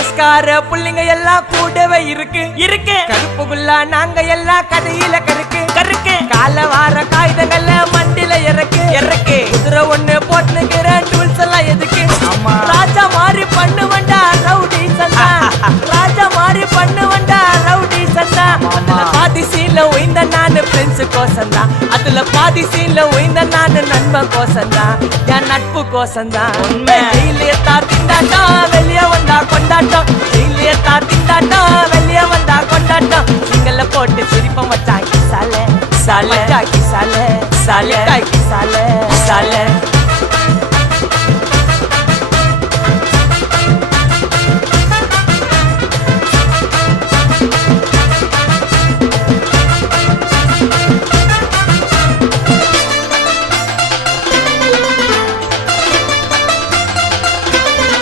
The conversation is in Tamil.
பேஸ்கார புள்ளிங்க எல்லாம் கூடவே இருக்கு கருப்புக்குள்ள நாங்க எல்லாம் கதையில கருக்கு கால வார காகிதங்கள்ல மண்டில இறக்கு குதிரை ஒண்ணு போட்டுக்கிற டூல்ஸ் எல்லாம் எதுக்கு ராஜா மாதிரி பண்ணுவண்டா ரவுடி சந்தா ராஜா மாதிரி பண்ணுவண்டா ரவுடி சந்தா அதுல பாதி சீன்ல உயிந்த நானு ஃப்ரெண்ட்ஸ் கோசந்தா அதுல பாதி சீன்ல உயிந்த நானு நண்பன் கோசந்தா என் நட்பு கோசந்தா ஜெயிலே திண்டாட்டம் வெளியே வந்தா கொண்டாட்டம் ஜெயிலே திண்டாட்டம் வெளியே வந்தா கொண்டாட்டம் சிங்கல்ல போட்டு சிரிப்ப மச்சாக்கி சாலே சாலே சாலே சாலே சாலே